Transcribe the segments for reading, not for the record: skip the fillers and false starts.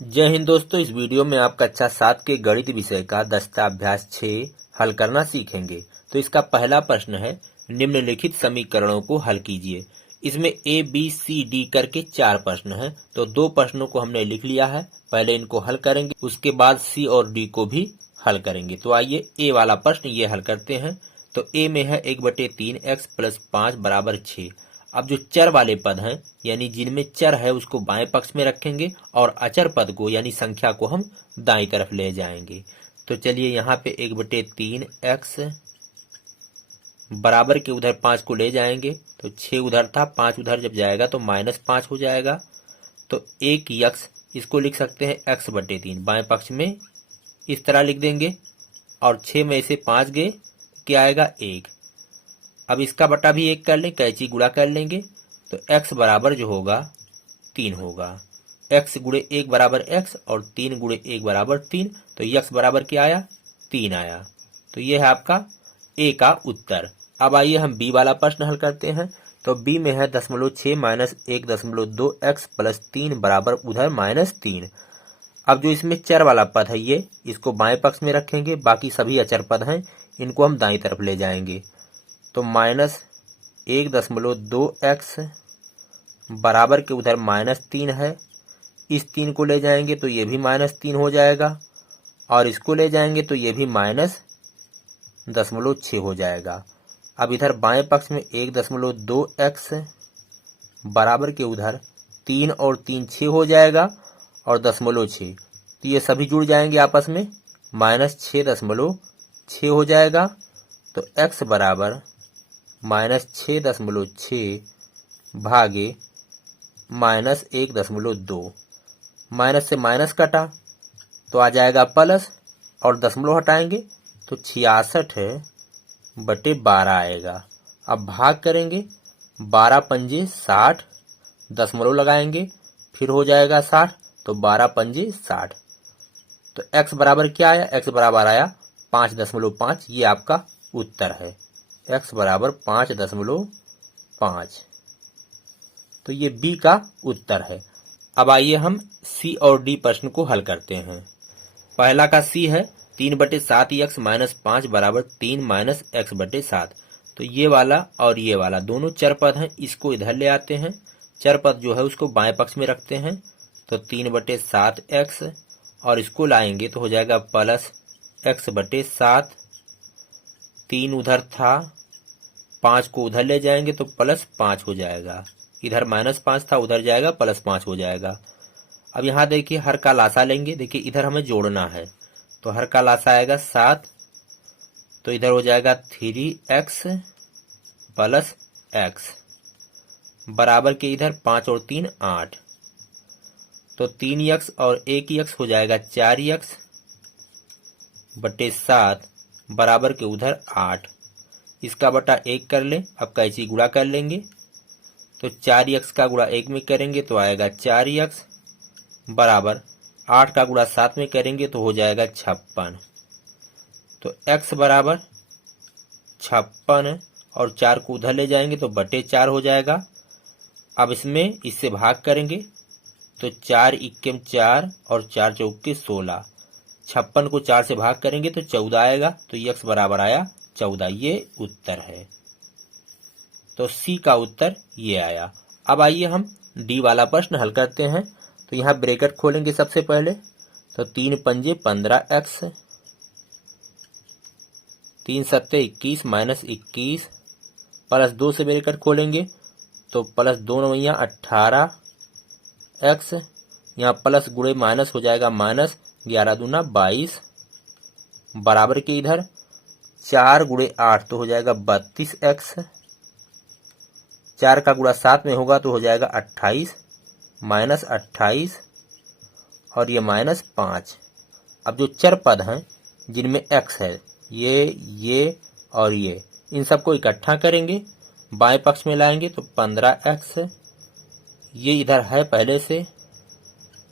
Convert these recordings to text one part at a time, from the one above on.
जय हिंद दोस्तों, इस वीडियो में आप कक्षा 7 के गणित विषय का दस्ताभ्यास 6 हल करना सीखेंगे। तो इसका पहला प्रश्न है, निम्नलिखित समीकरणों को हल कीजिए। इसमें ए बी सी डी करके 4 प्रश्न हैं, तो 2 प्रश्नों को हमने लिख लिया है। पहले इनको हल करेंगे, उसके बाद सी और डी को भी हल करेंगे। तो आइए ए वाला प्रश्न ये हल करते हैं। तो ए में है 1/3 x + 5 = 6। अब जो चर वाले पद हैं, यानी जिनमें चर है, उसको बाएं पक्ष में रखेंगे और अचर पद को यानी संख्या को हम दाईं तरफ ले जाएंगे। तो चलिए यहाँ पे 1/3 x बराबर के उधर 5 को ले जाएंगे, तो 6 उधर था, 5 उधर जब जाएगा तो -5 हो जाएगा। तो 1 यक्स इसको लिख सकते हैं x/3, बाएं पक्ष में इस तरह लिख देंगे और 6 में से 5 गए, क्या आएगा 1। अब इसका बटा भी 1 कर लें, कैंची गुणा कर लेंगे, तो x बराबर जो होगा 3 होगा। x गुणे 1 बराबर x और 3 गुणे 1 बराबर 3, तो x बराबर क्या आया, 3 आया। तो ये है आपका a का उत्तर। अब आइए हम b वाला प्रश्न हल करते हैं। तो b में है 0.6 - 1.2 x + 3 बराबर उधर -3। अब जो इसमें चर वाला पद है, ये इसको बाएं पक्ष में रखेंगे, बाकी सभी अचर पद हैं, इनको हम दाईं तरफ ले जाएंगे। तो -1.2 x बराबर के उधर -3 है, इस 3 को ले जाएंगे तो ये भी -3 हो जाएगा और इसको ले जाएंगे तो ये भी -0.6 हो जाएगा। अब इधर बाएं पक्ष में 1.2 x बराबर के उधर 3 और 3 6 हो जाएगा और 0.6, तो ये सभी जुड़ जाएंगे आपस में, -6.6 हो जाएगा। तो x बराबर -6.6 भागे -1.2, माइनस से माइनस कटा तो आ जाएगा प्लस और दशमलव हटाएंगे तो 66/12 आएगा। अब भाग करेंगे, 12 पंजे 60, दशमलव लगाएंगे फिर हो जाएगा 60, तो 12 पंजे 60। तो x बराबर क्या आया, x बराबर आया 5.5। ये आपका उत्तर है, x बराबर 5.5। तो ये b का उत्तर है। अब आइए हम c और d प्रश्न को हल करते हैं। पहला का c है 3/7 x - 5 बराबर 3 - x/7। तो ये वाला और ये वाला दोनों चर पद हैं, इसको इधर ले आते हैं। चर पद जो है उसको बाएं पक्ष में रखते हैं, तो 3/7 x और इसको लाएंगे तो हो जाएगा प्लस x/7। 3 उधर था, 5 को उधर ले जाएंगे तो +5 हो जाएगा। इधर -5 था, उधर जाएगा +5 हो जाएगा। अब यहाँ देखिए हर का लासा लेंगे, देखिए इधर हमें जोड़ना है, तो हर का लासा आएगा 7, तो इधर हो जाएगा 3x + x बराबर के इधर 5 और 3 8, तो 3x और 1x हो जाएगा 4x/7 बराबर के उधर 8। इसका बटा 1 कर लें, अब कैंची गुणा कर लेंगे, तो 4x का गुणा 1 में करेंगे तो आएगा 4x बराबर 8 का गुणा 7 में करेंगे तो हो जाएगा 56। तो x बराबर 56 और 4 को उधर ले जाएंगे तो /4 हो जाएगा। अब इसमें इससे भाग करेंगे तो 4 × 4 और 4 × 16, 56 को 4 से भाग करेंगे तो 14 आएगा, तो x बराबर आया 14। ये उत्तर है, तो C का उत्तर ये आया। अब आइए हम D वाला प्रश्न हल करते हैं। तो यहाँ ब्रैकेट खोलेंगे सबसे पहले, तो 3 पंजे 15x, 3 सत्ते 21 - 21 +2 से ब्रैकेट खोलेंगे तो +2 9 18x, यहाँ प्लस गुणे माइनस हो जाएगा -11 दूना 22 बराबर के इधर 4 गुणे 8 तो हो जाएगा 32x, 4 का गुणा 7 में होगा तो हो जाएगा 28 -28 और ये -5। अब जो चर पद हैं जिनमें x है, ये और ये, इन सबको इकट्ठा करेंगे, बाएं पक्ष में लाएंगे तो 15x, ये इधर है पहले से,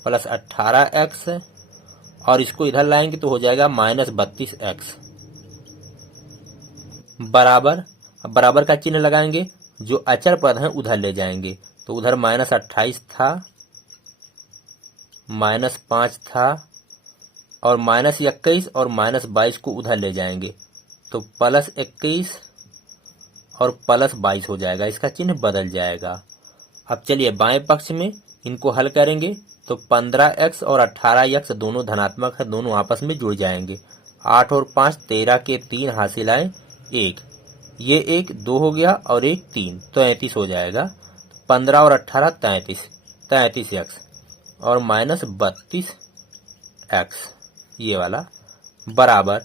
प्लस 18x और इसको इधर लाएंगे तो हो जाएगा -32x बराबर का चिन्ह लगाएंगे, जो अचर पद हैं उधर ले जाएंगे, तो उधर -28 था -5 था और -21 और -22 को उधर ले जाएंगे तो +21 और +22 हो जाएगा, इसका चिन्ह बदल जाएगा। अब चलिए बाएं पक्ष में इनको हल करेंगे तो 15x और 18x दोनों धनात्मक है, दोनों आपस में जुड़ जाएंगे। 8 और 5 13 के 3 हासिल आए 1, ये 1 2 हो गया और 1 3 तो 33 हो जाएगा। 15 और 18 33x और -32x ये वाला बराबर।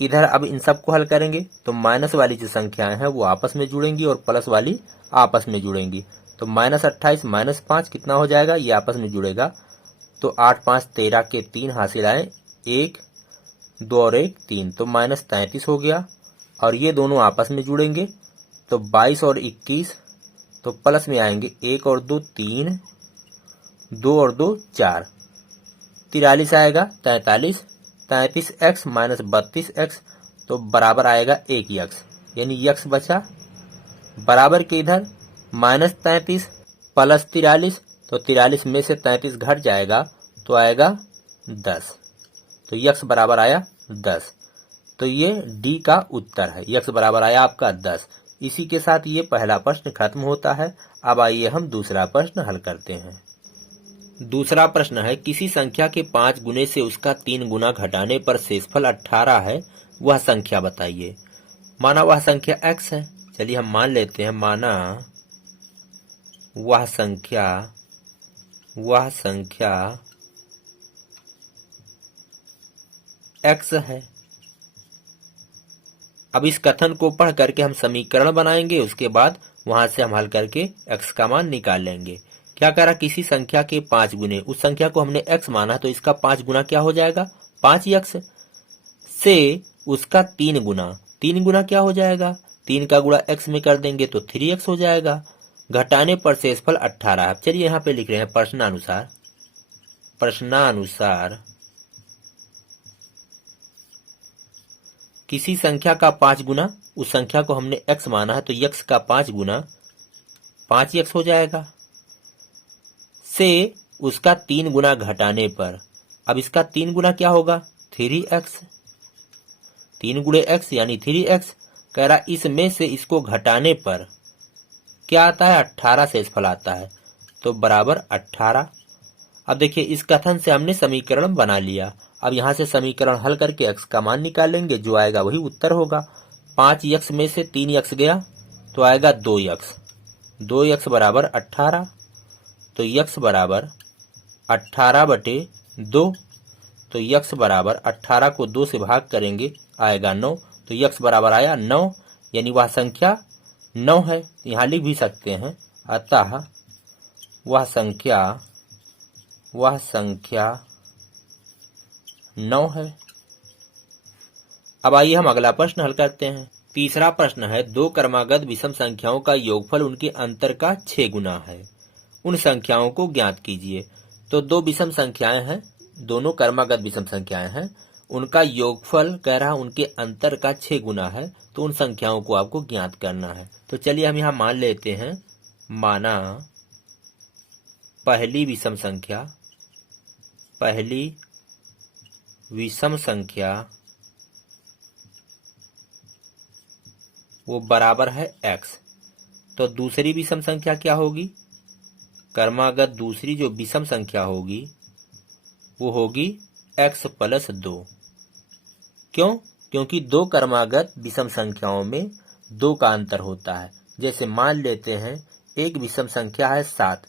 इधर अब इन सबको हल करेंगे तो माइनस वाली जो संख्याएं हैं वो आपस में जुड़ेंगी और प्लस वाली आपस में जुड़ेंगी। तो -28 -5 कितना हो जाएगा, ये आपस में जुड़ेगा तो 8 5 13 के 3 हासिल आए 1 2 और 1 3 तो -33 हो गया। और ये दोनों आपस में जुड़ेंगे तो 22 और 21 तो प्लस में आएंगे 1 और 2 3 2 और 2 4 43 आएगा 43 33x -32x तो बराबर आएगा 1x, यानी x बचा बराबर के इधर -33 प्लस 43 तो 43 में से 33 घट जाएगा तो आएगा 10, तो x बराबर आया 10। तो ये डी का उत्तर है, x बराबर आया आपका 10। इसी के साथ ये पहला प्रश्न खत्म होता है। अब आइए हम दूसरा प्रश्न हल करते हैं। दूसरा प्रश्न है, किसी संख्या के 5 गुने से उसका 3 गुना घटाने पर शेषफल 18 है, वह संख्या बताइए। माना वह संख्या x है, चलिए हम मान लेते हैं, माना वह संख्या x है। अब इस कथन को पढ़ करके हम समीकरण बनाएंगे, उसके बाद वहां से हम हल करके x का मान निकाल लेंगे। क्या कह रहा, किसी संख्या के 5 गुने, उस संख्या को हमने x माना तो इसका 5 गुना क्या हो जाएगा 5x से उसका 3 गुना क्या हो जाएगा, 3 का गुणा x में कर देंगे तो 3x हो जाएगा। घटाने पर शेषफल 18। अब चलिए यहाँ पे लिख रहे हैं प्रश्नानुसार किसी संख्या का 5 गुना, उस संख्या को हमने x माना है तो x का 5 गुना 5x हो जाएगा से उसका 3 गुना घटाने पर, अब इसका 3 गुना क्या होगा 3x, 3 गुणे x यानी 3x। कह रहा इसमें से इसको घटाने पर क्या आता है 18 शेषफल आता है तो बराबर 18। अब देखिए इस कथन से हमने समीकरण बना लिया। अब यहां से समीकरण हल करके x का मान निकालेंगे, जो आएगा वही उत्तर होगा। 5x में से 3x गया तो आएगा 2x बराबर 18, तो x बराबर 18/2, तो x बराबर 18 को 2 से भाग करेंगे आएगा 9, तो x बराबर आया 9, यानी वह संख्या 9 है। यहाँ लिख भी सकते हैं, अतः वह संख्या 9 है। अब आइए हम अगला प्रश्न हल करते हैं। तीसरा प्रश्न है, 2 क्रमागत विषम संख्याओं का योगफल उनके अंतर का 6 गुना है, उन संख्याओं को ज्ञात कीजिए। तो 2 विषम संख्याएं हैं, दोनों क्रमागत विषम संख्याएं हैं, उनका योगफल कह रहा उनके अंतर का 6 गुना है, तो उन संख्याओं को आपको ज्ञात करना है। तो चलिए हम यहाँ मान लेते हैं, माना पहली विषम संख्या वो बराबर है x, तो दूसरी विषम संख्या क्या होगी, क्रमागत दूसरी जो विषम संख्या होगी वो होगी x + 2। क्यों, क्योंकि 2 क्रमागत विषम संख्याओं में 2 का अंतर होता है। जैसे मान लेते हैं एक विषम संख्या है 7,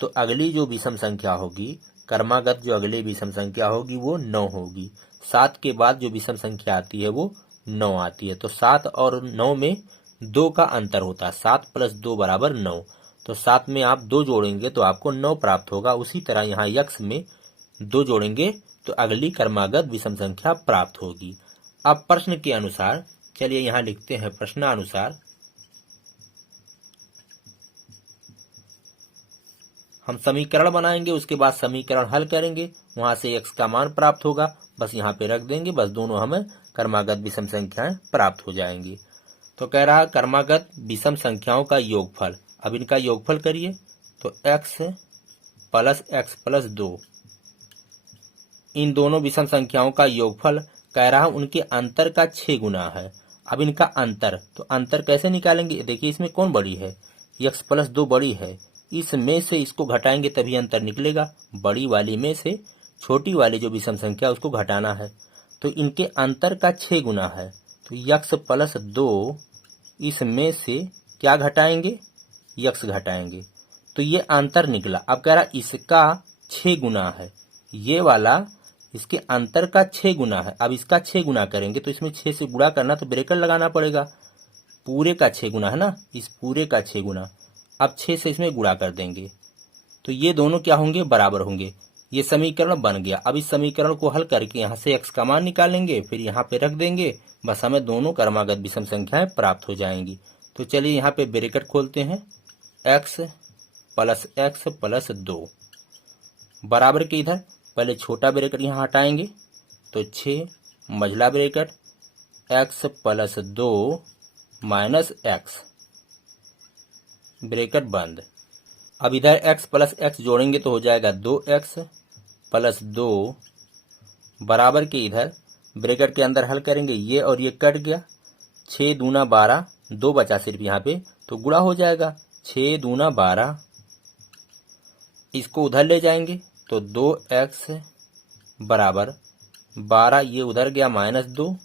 तो अगली जो विषम संख्या होगी, क्रमागत जो अगली विषम संख्या होगी वो 9 होगी। 7 के बाद जो विषम संख्या आती है वो 9 आती है। तो 7 और 9 में 2 का अंतर होता है, 7 + 2 बराबर 9, तो 7 में आप 2 जोड़ेंगे तो आपको 9 प्राप्त होगा। उसी तरह यहाँ x में 2 जोड़ेंगे तो अगली क्रमागत विषम संख्या प्राप्त होगी। अब प्रश्न के अनुसार चलिए यहाँ लिखते हैं, प्रश्नानुसार हम समीकरण बनाएंगे, उसके बाद समीकरण हल करेंगे, वहां से x का मान प्राप्त होगा, बस यहाँ पे रख देंगे, बस दोनों हमें क्रमागत विषम संख्याएं प्राप्त हो जाएंगी। तो कह रहा क्रमागत विषम संख्याओं का योगफल, अब इनका योगफल करिए तो x + x + 2 इन दोनों विषम संख्याओं का योगफल कह रहा हूं उनके अंतर का 6 गुना है। अब इनका अंतर, तो अंतर कैसे निकालेंगे? देखिए इसमें कौन बड़ी है? x प्लस 2 बड़ी है, इसमें से इसको घटाएंगे तभी अंतर निकलेगा। बड़ी वाली में से छोटी वाली जो विषम संख्या उसको घटाना है, तो इनके अंतर का 6 गुना है। तो x प्लस 2 इसमें से क्या घटाएंगे? x घटाएंगे, तो ये अंतर निकला। अब कह रहा इसका 6 गुना है, ये वाला इसके अंतर का 6 गुना है। अब इसका 6 गुना करेंगे तो इसमें 6 से गुणा करना तो ब्रैकेट लगाना पड़ेगा। पूरे का 6 गुना है ना, इस पूरे का 6 गुना। अब 6 से इसमें गुणा कर देंगे तो ये दोनों क्या होंगे? बराबर होंगे। ये समीकरण बन गया। अब इस समीकरण को हल करके यहाँ से x का मान निकालेंगे, फिर यहाँ पे रख देंगे, बस हमें दोनों क्रमागत विषम संख्याएं प्राप्त हो जाएंगी। तो चलिए यहाँ पे ब्रैकेट खोलते हैं, x प्लस 2 बराबर के इधर पहले छोटा ब्रैकेट यहाँ हटाएंगे तो 6 मझला bracket x plus 2 minus x bracket बंद। अब इधर x प्लस x जोड़ेंगे तो हो जाएगा 2x प्लस 2 बराबर के इधर ब्रैकेट के अंदर हल करेंगे, ये और ये कट गया, 6 दूना 12, 2 बचा सिर्फ यहाँ पे, तो गुणा हो जाएगा 6 दूना 12। इसको उधर ले जाएंगे तो 2x बराबर 12, ये उधर गया माइनस 2,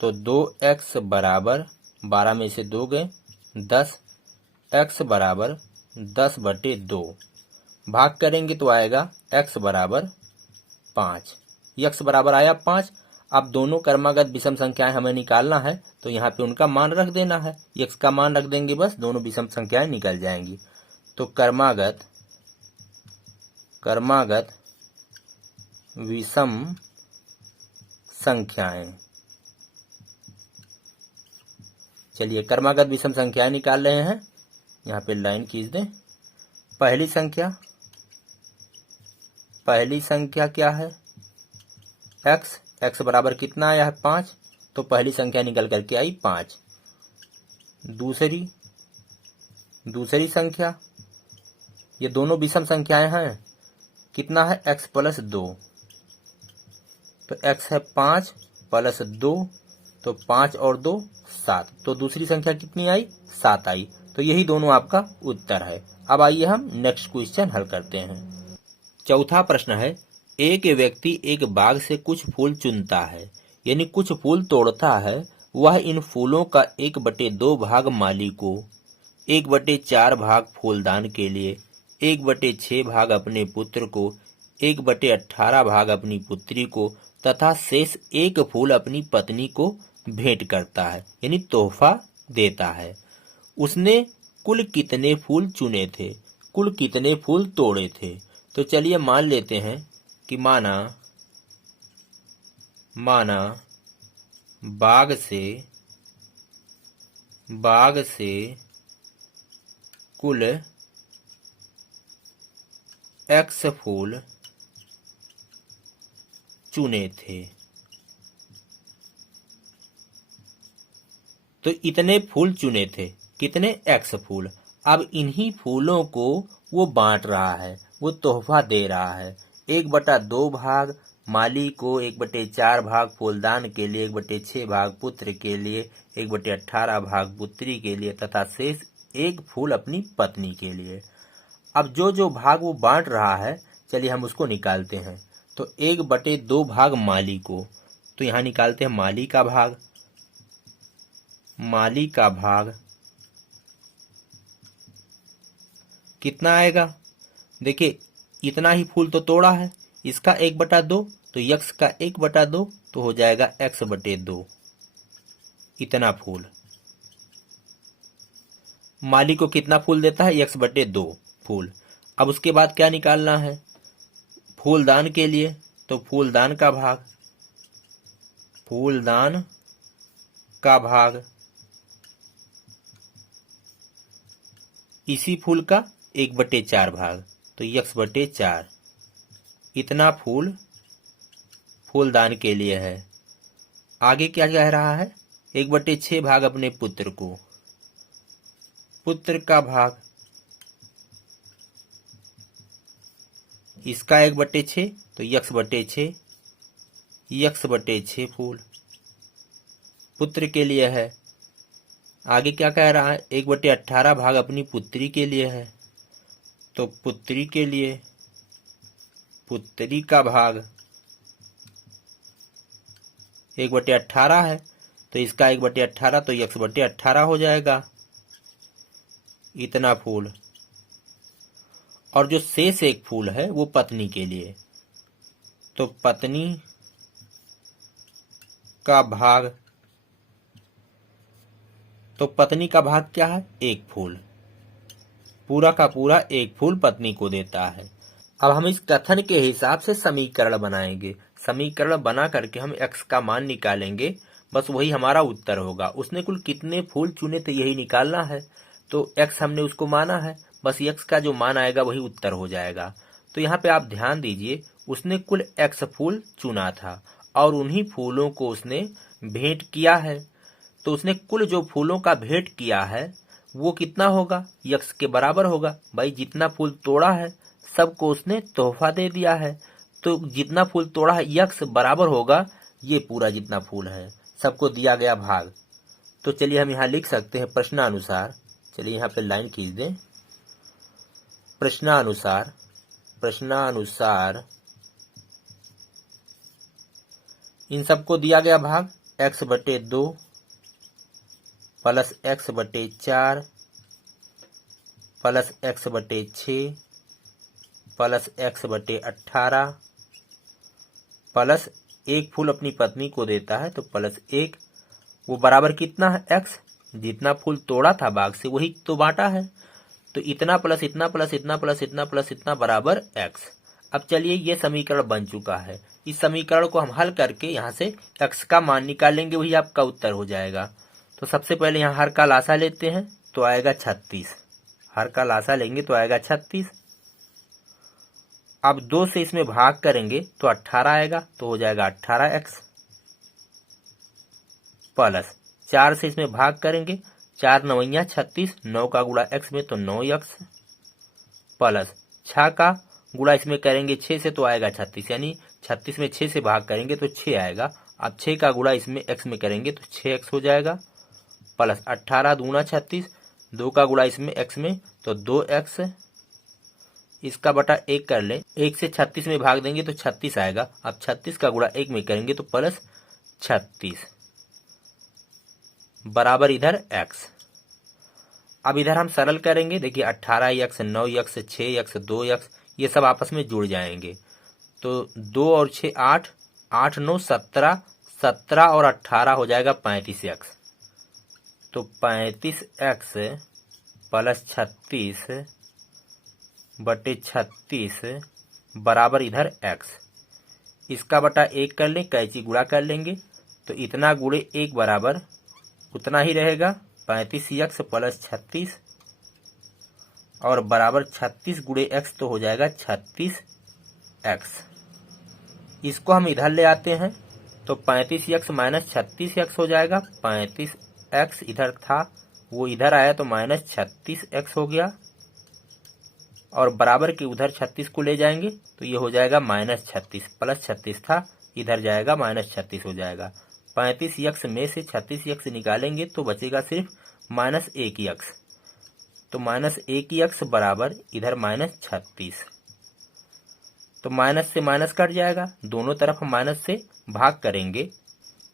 तो 2x बराबर 12 में से 2 गए 10, x बराबर 10/2 भाग करेंगे तो आएगा x बराबर 5। x बराबर आया 5। अब दोनों क्रमागत विषम संख्याएं हमें निकालना है तो यहाँ पे उनका मान रख देना है, x का मान रख देंगे, बस दोनों विषम संख्याएं निकल जाएंगी। तो क्रमागत विषम संख्याएं, चलिए क्रमागत विषम संख्याएं निकाल रहे हैं। यहाँ पे लाइन खींच दें। पहली संख्या क्या है? x बराबर कितना आया है? 5, तो पहली संख्या निकल करके आई 5। दूसरी संख्या, ये दोनों विषम संख्याएं हैं, कितना है? x प्लस 2, तो x है 5 प्लस 2, तो 5 और 2 7, तो दूसरी संख्या कितनी आई? 7 आई। तो यही दोनों आपका उत्तर है। अब आइए हम नेक्स्ट क्वेश्चन हल करते हैं। चौथा प्रश्न है, एक व्यक्ति एक बाग से कुछ फूल चुनता है, यानी कुछ फूल तोड़ता है। वह इन फूलों का 1/2 भाग माली को, 1/4 भाग फूलदान के लिए, 1/6 भाग अपने पुत्र को, 1/18 भाग अपनी पुत्री को तथा शेष 1 फूल अपनी पत्नी को भेंट करता है, यानी तोहफा देता है। उसने कुल कितने फूल चुने थे, कुल कितने फूल तोड़े थे? तो चलिए मान लेते हैं कि माना बाग से कुल x फूल चुने थे, तो इतने फूल चुने थे, कितने? x फूल। अब इन्हीं फूलों को वो बांट रहा है, वो तोहफा दे रहा है। 1/2 भाग माली को, 1/4 भाग फूलदान के लिए, 1/6 भाग पुत्र के लिए, 1/18 भाग पुत्री के लिए तथा शेष 1 फूल अपनी पत्नी के लिए। अब जो भाग वो बांट रहा है, चलिए हम उसको निकालते हैं। तो 1/2 भाग माली को, तो यहाँ निकालते हैं माली का भाग कितना आएगा? देखिए इतना ही फूल तो तोड़ा है, इसका 1/2, तो x का 1/2, तो हो जाएगा x/2। इतना फूल माली को कितना फूल देता है? x/2 फूल। अब उसके बाद क्या निकालना है? फूलदान के लिए, तो फूलदान का भाग इसी फूल का 1/4 भाग, तो x/4। इतना फूल फूलदान के लिए है। आगे क्या कह रहा है? 1/6 भाग अपने पुत्र को, पुत्र का भाग इसका 1/6, तो x/6 यक्स बटे 6 फूल पुत्र के लिए है। आगे क्या कह रहा है, 1/18 भाग अपनी पुत्री के लिए है, तो पुत्री के लिए पुत्री का भाग 1/18 है, तो इसका 1/18 तो यक्स बटे 18 हो जाएगा, इतना फूल। और जो शेष एक फूल है वो पत्नी के लिए, तो पत्नी का भाग, तो पत्नी का भाग क्या है, एक फूल, पूरा का पूरा एक फूल पत्नी को देता है। अब हम इस कथन के हिसाब से समीकरण बनाएंगे। समीकरण बना करके हम x का मान निकालेंगे, बस वही हमारा उत्तर होगा। उसने कुल कितने फूल चुने थे यही निकालना है, तो x हमने उसको माना है, बस x का जो मान आएगा वही उत्तर हो जाएगा। तो यहाँ पे आप ध्यान दीजिए, उसने कुल x फूल चुना था और उन्हीं फूलों को उसने भेंट किया है। तो उसने कुल जो फूलों का भेंट किया है वो कितना होगा, यक्स के बराबर होगा। भाई जितना फूल तोड़ा है सबको उसने तोहफा दे दिया है, तो जितना फूल तोड़ा है यक्स बराबर होगा ये पूरा जितना फूल है, सबको दिया गया भाग। तो चलिए हम यहाँ लिख सकते हैं प्रश्नानुसार। चलिए यहाँ पे लाइन खींच दें। प्रश्नानुसार इन सबको दिया गया भाग x/2 plus x/4 plus x/6 plus x/18 plus एक फूल अपनी पत्नी को देता है तो प्लस 1, वो बराबर कितना है, x। जितना फूल तोड़ा था बाग से वही तो बांटा है, तो इतना प्लस इतना प्लस इतना प्लस इतना प्लस इतना बराबर x। अब चलिए ये समीकरण बन चुका है, इस समीकरण को हम हल करके यहाँ से x का मान निकालेंगे, वही आपका उत्तर हो जाएगा। तो सबसे पहले यहाँ हर का लासा लेते हैं तो आएगा 36, हर का लासा लेंगे तो आएगा 36। अब 2 से इसमें भाग करेंगे तो 18 आएगा, तो हो जाएगा 18x प्लस 4 से इसमें भाग करेंगे, 4 9 36, 9 का गुणा x में तो 9x प्लस 6 का गुणा इसमें करेंगे 6 से तो आएगा 36, यानी 36 में 6 से भाग करेंगे तो 6 आएगा। अब 6 का गुणा इसमें x में करेंगे तो 6x हो जाएगा प्लस 18 दूना 36, 2 का गुणा इसमें x में तो 2x, इसका बटा 1 कर ले, 1 से 36 में भाग देंगे तो 36 आएगा। अब 36 का गुणा 1 में करेंगे तो प्लस 36 बराबर इधर x। अब इधर हम सरल करेंगे, देखिए 18x 9x 6x 2x ये सब आपस में जुड़ जाएंगे, तो 2 और 6 8, 8 9 17, 17 और 18 हो जाएगा 35x। तो 35x प्लस 36 बटे 36 बराबर इधर x। इसका बटा 1 कर लें, कैंची गुणा कर लेंगे तो इतना गुणे 1 बराबर उतना ही रहेगा, 35x प्लस 36 और बराबर 36 गुणे x तो हो जाएगा 36x। इसको हम इधर ले आते हैं तो 35x माइनस 36x हो जाएगा, 35x इधर था वो इधर आया तो माइनस 36x हो गया, और बराबर के उधर 36 को ले जाएंगे तो ये हो जाएगा माइनस 36, प्लस 36 था इधर जाएगा माइनस 36 हो जाएगा। 35x में से 36x निकालेंगे तो बचेगा सिर्फ माइनस 1x, तो माइनस 1x बराबर इधर माइनस 36, तो माइनस से माइनस कट जाएगा, दोनों तरफ हम माइनस से भाग करेंगे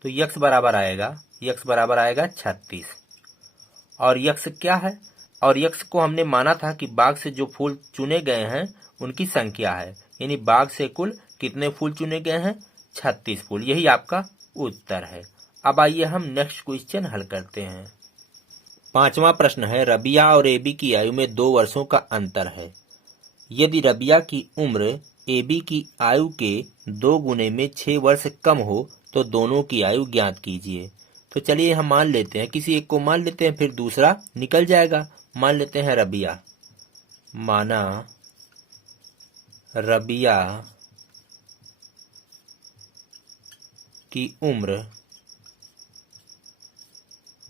तो x बराबर आएगा 36। और x क्या है, और x को हमने माना था कि बाग से जो फूल चुने गए हैं उनकी संख्या है, यानी बाग से कुल कितने फूल चुने गए हैं, 36 फूल, यही आपका उत्तर है। अब आइए हम नेक्स्ट क्वेश्चन हल करते हैं। 5वां प्रश्न है, रबिया और एबी की आयु में 2 वर्षों का अंतर है। यदि रबिया की उम्र एबी की आयु के 2 गुने में 6 वर्ष कम हो तो दोनों की आयु ज्ञात कीजिए। तो चलिए हम मान लेते हैं, किसी एक को मान लेते हैं फिर दूसरा निकल जाएगा। मान लेते हैं रबिया, माना रबिया की उम्र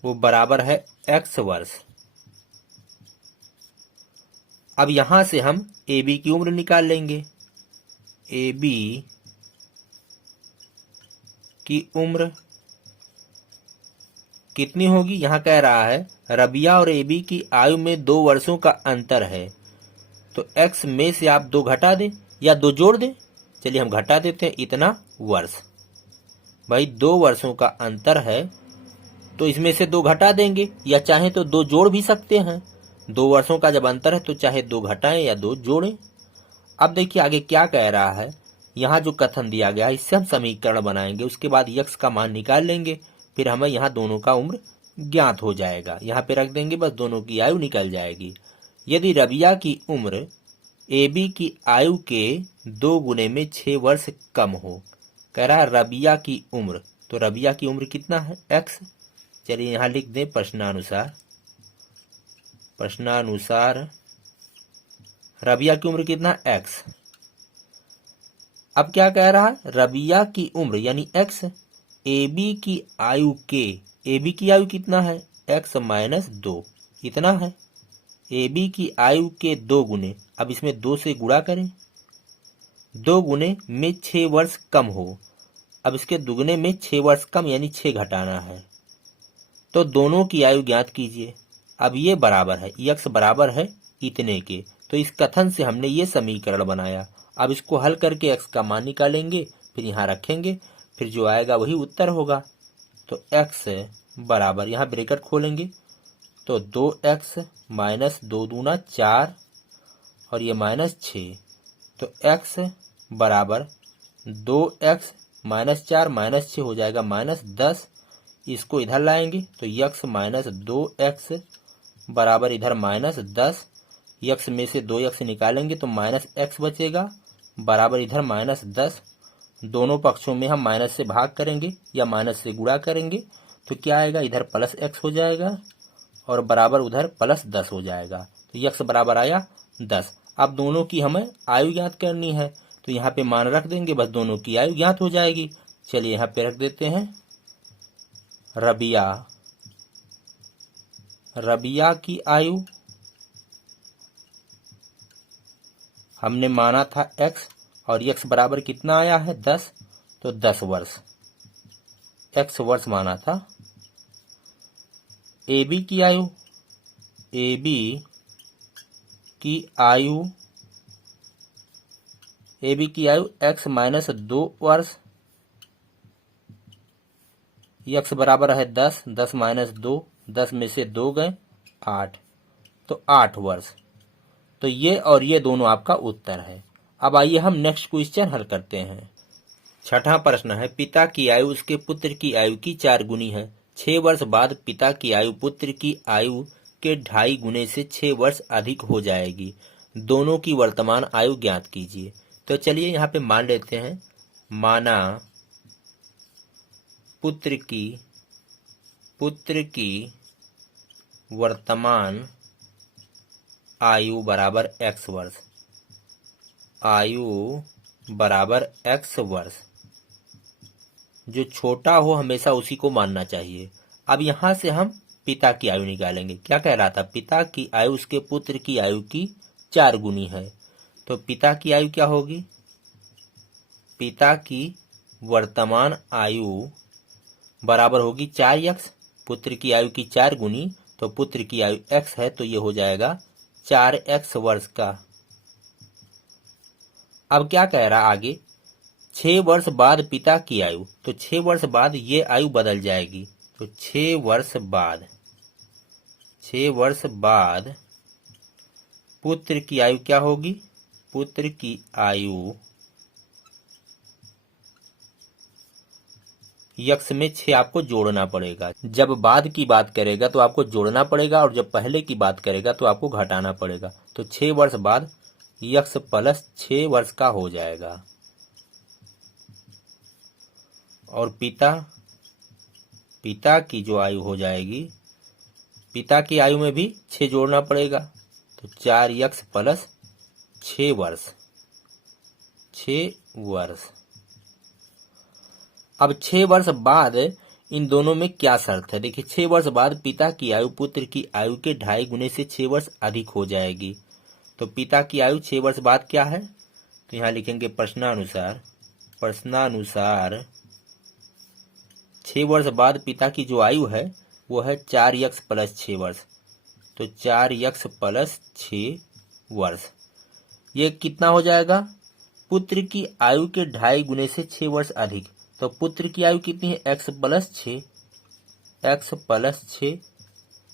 वो बराबर है x वर्ष। अब यहां से हम AB की उम्र निकाल लेंगे। AB की उम्र कितनी होगी। यहां कह रहा है रबिया और एबी की आयु में 2 वर्षों का अंतर है, तो x में से आप 2 घटा दें या 2 जोड़ दें। चलिए हम घटा देते हैं, इतना वर्ष। भाई 2 वर्षों का अंतर है तो इसमें से 2 घटा देंगे, या चाहे तो 2 जोड़ भी सकते हैं। 2 वर्षों का जब अंतर है तो चाहे 2 घटाएं या 2 जोड़ें। अब देखिए आगे क्या कह रहा है। यहाँ जो कथन दिया गया है इससे हम समीकरण बनाएंगे, उसके बाद यक्स का मान निकाल लेंगे, फिर हमें यहाँ दोनों का उम्र ज्ञात हो जाएगा। यहाँ पे रख देंगे, बस दोनों की आयु निकल जाएगी। यदि रबिया की उम्र एबी की आयु के 2 गुने में 6 वर्ष कम हो। कह रहा है रबिया की उम्र, तो रबिया की उम्र कितना है, x। चलिए यहाँ लिख दें प्रश्नानुसार रबिया की उम्र कितना, x। अब क्या कह रहा है, रबिया की उम्र यानी x एबी की आयु के, एबी की आयु कितना है, x माइनस 2 इतना है। एबी की आयु के 2 गुने, अब इसमें 2 से गुणा करें, 2 गुने में 6 वर्ष कम हो। अब इसके दुगने में 6 वर्ष कम यानी 6 घटाना है, तो दोनों की आयु ज्ञात कीजिए। अब ये बराबर है, यक्स बराबर है इतने के, तो इस कथन से हमने ये समीकरण बनाया। अब इसको हल करके x का मान निकालेंगे, फिर यहाँ रखेंगे, फिर जो आएगा वही उत्तर होगा। तो x बराबर, यहाँ ब्रैकेट खोलेंगे तो 2x माइनस 2 दूना 4 और ये माइनस 6, तो x बराबर 2x माइनस 4 माइनस 6 हो जाएगा माइनस 10। इसको इधर लाएंगे तो यक्स माइनस 2x बराबर इधर माइनस 10। यक्स में से 2x निकालेंगे तो माइनस x बचेगा बराबर इधर माइनस 10। दोनों पक्षों में हम माइनस से भाग करेंगे या माइनस से गुणा करेंगे तो क्या आएगा, इधर प्लस x हो जाएगा और बराबर उधर प्लस 10 हो जाएगा। तो यक्स बराबर आया 10। अब दोनों की हमें आयु ज्ञात करनी है, तो यहाँ पे मान रख देंगे, बस दोनों की आयु ज्ञात हो जाएगी। चलिए यहाँ पे रख देते हैं रबिया की आयु हमने माना था x और x बराबर कितना आया है 10, तो 10 वर्ष, x वर्ष माना था। AB की आयु, AB की आयु x माइनस 2 वर्ष, x बराबर है 10, 10 माइनस 2, 10 में से 2 गए 8, तो 8 वर्ष। तो ये और ये दोनों आपका उत्तर है। अब आइए हम नेक्स्ट क्वेश्चन हल करते हैं। छठा प्रश्न है, पिता की आयु उसके पुत्र की आयु की 4 गुनी है। 6 वर्ष बाद पिता की आयु पुत्र की आयु के 2.5 गुने से 6 वर्ष अधिक हो जाएगी। दोनों की वर्तमान आयु ज्ञात कीजिए। तो चलिए यहाँ पे मान लेते हैं, माना पुत्र की वर्तमान आयु बराबर x वर्ष, आयु बराबर x वर्ष। जो छोटा हो हमेशा उसी को मानना चाहिए। अब यहाँ से हम पिता की आयु निकालेंगे। क्या कह रहा था, पिता की आयु उसके पुत्र की आयु की 4 गुनी है, तो पिता की आयु क्या होगी, पिता की वर्तमान आयु बराबर होगी 4x, पुत्र की आयु की 4 गुनी, तो पुत्र की आयु x है, तो ये हो जाएगा 4x वर्ष का। अब क्या कह रहा आगे, 6 वर्ष बाद पिता की आयु, तो 6 वर्ष बाद ये आयु बदल जाएगी, तो 6 वर्ष बाद पुत्र की आयु क्या होगी, पुत्र की आयु यक्स में 6 आपको जोड़ना पड़ेगा। जब बाद की बात करेगा तो आपको जोड़ना पड़ेगा और जब पहले की बात करेगा तो आपको घटाना पड़ेगा। तो 6 वर्ष बाद यक्स प्लस 6 वर्ष का हो जाएगा। और पिता की जो आयु हो जाएगी, पिता की आयु में भी 6 जोड़ना पड़ेगा, तो 4x प्लस 6 वर्ष। अब 6 वर्ष बाद इन दोनों में क्या शर्त है, देखिए 6 वर्ष बाद पिता की आयु पुत्र की आयु के 2.5 गुने से 6 वर्ष अधिक हो जाएगी। तो पिता की आयु 6 वर्ष बाद क्या है, तो यहाँ लिखेंगे प्रश्नानुसार 6 वर्ष बाद पिता की जो आयु है वो है 4x प्लस 6 वर्ष, तो 4x प्लस 6 वर्ष। ये कितना हो जाएगा? पुत्र की आयु के 2.5 गुने से 6 वर्ष अधिक। तो पुत्र की आयु कितनी है? x plus 6, x plus 6।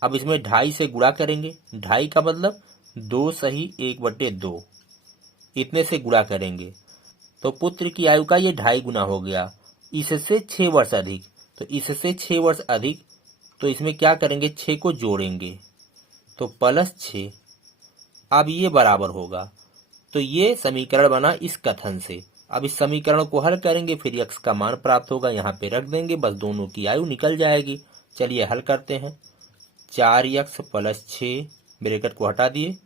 अब इसमें 2.5 से गुणा करेंगे, 2.5 का मतलब 2 सही 1/2, इतने से गुणा करेंगे तो पुत्र की आयु का ये 2.5 गुना हो गया। इससे 6 वर्ष अधिक, तो इससे 6 वर्ष अधिक, तो इसमें क्या करेंगे? 6 को जोड़ेंगे तो प्लस 6। अब ये बराबर होगा, तो ये समीकरण बना इस कथन से। अब इस समीकरण को हल करेंगे, फिर x का मान प्राप्त होगा, यहाँ पे रख देंगे, बस दोनों की आयु निकल जाएगी। चलिए हल करते हैं। 4x प्लस 6, ब्रैकेट को हटा दिए।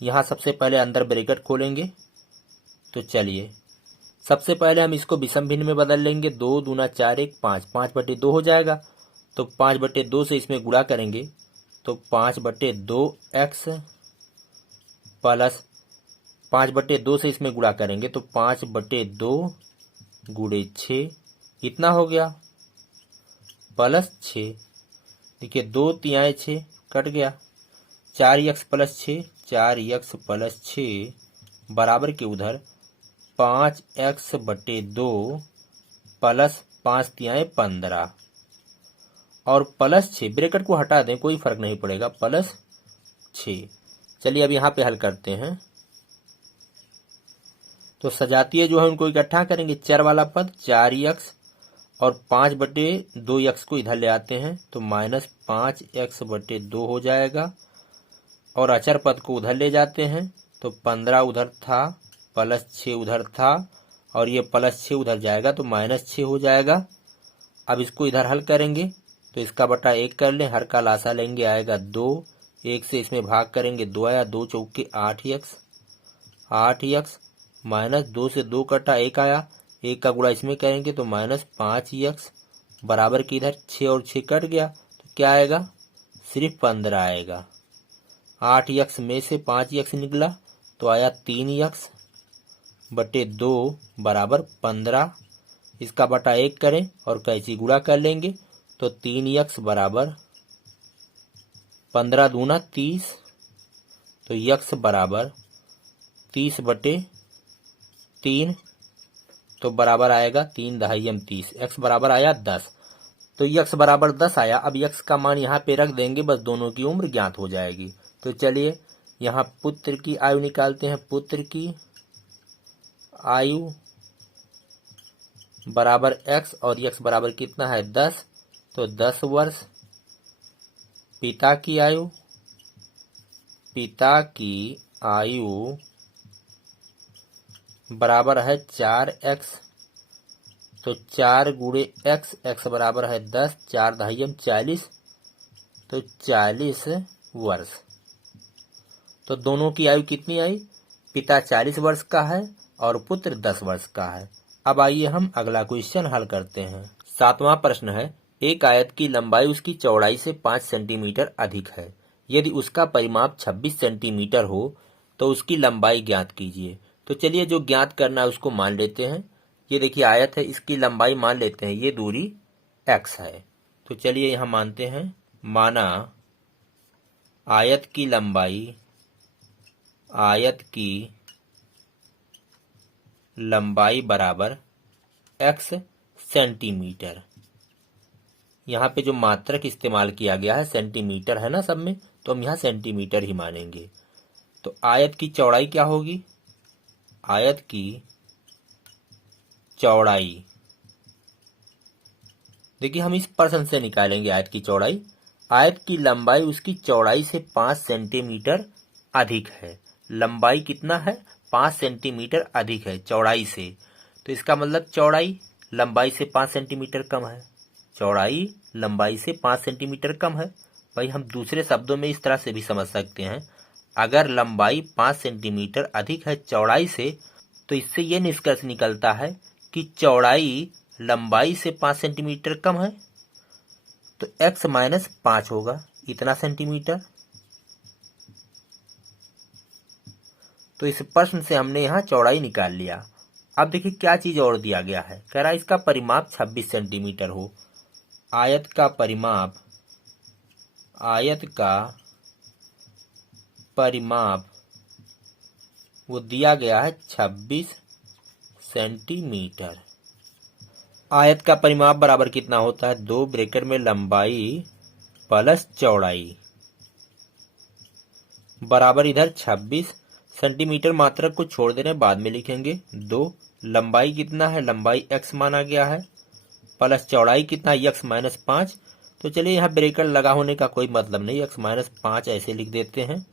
यहाँ सबसे पहले अंदर ब्रैकेट खोलेंगे, तो चलिए सबसे पहले हम इसको विषम भिन्न में बदल लेंगे। 2 दूना 4 1 5, 5/2 हो जाएगा। तो 5/2 से इसमें गुणा करेंगे तो 5/2x प्लस 5/2 से इसमें गुणा करेंगे तो 5/2 गुणे 6, इतना हो गया प्लस 6। देखिए 2 तिहाई 6 कट गया। 4x प्लस 6, 4x प्लस 6 बराबर के उधर 5x/2 प्लस 5 तिहाई 15 और प्लस 6, ब्रैकेट को हटा दें कोई फर्क नहीं पड़ेगा, प्लस 6। चलिए अब यहाँ पे हल करते हैं। तो सजातीय जो है उनको इकट्ठा करेंगे, चर वाला पद 4x और 5/2x को इधर ले आते हैं तो माइनस 5x/2 हो जाएगा। और अचर पद को उधर ले जाते हैं तो 15 उधर था, प्लस 6 उधर था और ये प्लस 6 उधर जाएगा तो माइनस 6 हो जाएगा। अब इसको इधर हल करेंगे तो इसका बटा 1 कर लें, हर का लासा लेंगे, आएगा 2, 1 से इसमें भाग करेंगे, 2 आया, 2 चौके 8x माइनस 2 से 2 कटा 1 आया, 1 का गुणा इसमें करेंगे तो माइनस 5x बराबर की इधर 6 और 6 कट गया तो क्या आएगा? सिर्फ 15 आएगा। 8x में से 5x निकला तो आया 3x/2 बराबर 15। इसका बटा 1 करें और कैंची गुणा कर लेंगे तो 3x बराबर 15 दूना 30, तो x बराबर 30/3, तो बराबर आएगा 3 दहाई 30, x बराबर आया 10। तो x बराबर 10 आया। अब x का मान यहाँ पे रख देंगे, बस दोनों की उम्र ज्ञात हो जाएगी। तो चलिए यहाँ पुत्र की आयु निकालते हैं। पुत्र की आयु बराबर x और x बराबर कितना है? 10, तो 10 वर्ष। पिता की आयु बराबर है 4x, तो 4 गुणे x बराबर है 10, 4 दहाई 40, तो 40 वर्ष। तो दोनों की आयु कितनी आई? पिता 40 वर्ष का है और पुत्र 10 वर्ष का है। अब आइए हम अगला क्वेश्चन हल करते हैं। 7वां प्रश्न है, एक आयत की लंबाई उसकी चौड़ाई से 5 सेंटीमीटर अधिक है। यदि उसका परिमाप 26 सेंटीमीटर हो तो उसकी लंबाई ज्ञात कीजिए। तो चलिए जो ज्ञात करना है उसको मान लेते हैं। ये देखिए आयत है, इसकी लंबाई मान लेते हैं, ये दूरी x है। तो चलिए यहाँ मानते हैं, माना आयत की लंबाई बराबर x सेंटीमीटर। यहाँ पे जो मात्रक इस्तेमाल किया गया है सेंटीमीटर है ना सब में, तो हम यहाँ सेंटीमीटर ही मानेंगे। तो आयत की चौड़ाई क्या होगी? आयत की चौड़ाई, देखिए हम इस प्रश्न से निकालेंगे आयत की चौड़ाई। आयत की लंबाई उसकी चौड़ाई से 5 सेंटीमीटर अधिक है। लंबाई कितना है? 5 सेंटीमीटर अधिक है चौड़ाई से। तो इसका मतलब चौड़ाई लंबाई से 5 सेंटीमीटर कम है। चौड़ाई लंबाई से 5 सेंटीमीटर कम है। भाई हम दूसरे शब्दों में इस तरह से भी समझ सकते हैं, अगर लंबाई 5 सेंटीमीटर अधिक है चौड़ाई से, तो इससे यह निष्कर्ष निकलता है कि चौड़ाई लंबाई से 5 सेंटीमीटर कम है। तो x माइनस 5 होगा, इतना सेंटीमीटर। तो इस प्रश्न से हमने यहाँ चौड़ाई निकाल लिया। अब देखिए क्या चीज और दिया गया है, कह रहा है इसका परिमाप 26 सेंटीमीटर हो। आयत का परिमाप वो दिया गया है 26 सेंटीमीटर। आयत का परिमाप बराबर कितना होता है, 2 ब्रैकेट में लंबाई प्लस चौड़ाई बराबर इधर 26 सेंटीमीटर, मात्रक को छोड़ दे रहे हैं, बाद में लिखेंगे। 2 लंबाई कितना है, लंबाई x माना गया है, प्लस चौड़ाई कितना है, x माइनस 5। तो चलिए यहाँ ब्रैकेट लगा होने का कोई मतलब नहीं, x माइनस 5 ऐसे लिख देते हैं,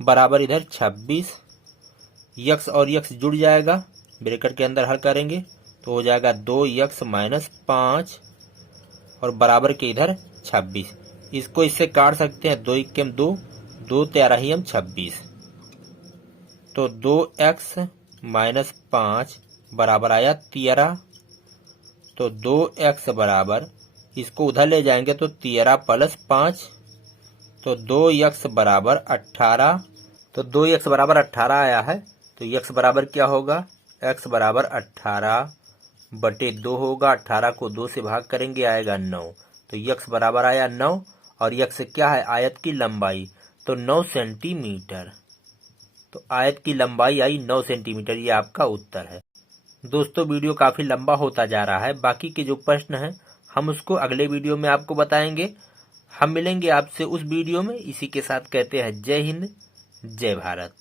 बराबर इधर 26, x और x जुड़ जाएगा, ब्रैकेट के अंदर हल करेंगे तो हो जाएगा 2x माइनस 5 और बराबर के इधर 26। इसको इससे काट सकते हैं, 2 1 2, 2 13 ही हम 26, तो 2x माइनस 5 बराबर आया 13। तो 2x बराबर, इसको उधर ले जाएंगे तो 13 प्लस 5, तो 2x बराबर 18। तो 2x बराबर 18 आया है, तो x बराबर क्या होगा, x बराबर 18 बटे 2 होगा, 18 को 2 से भाग करेंगे आएगा 9, तो x बराबर आया 9 और x क्या है, आयत की लंबाई, तो 9 सेंटीमीटर। तो आयत की लंबाई आई 9 सेंटीमीटर, ये आपका उत्तर है। दोस्तों वीडियो काफी लंबा होता जा रहा है, बाकी के जो प्रश्न हैं हम उसको अगले वीडियो में आपको बताएंगे। हम मिलेंगे आपसे उस वीडियो में। इसी के साथ कहते हैं जय हिंद, जय भारत।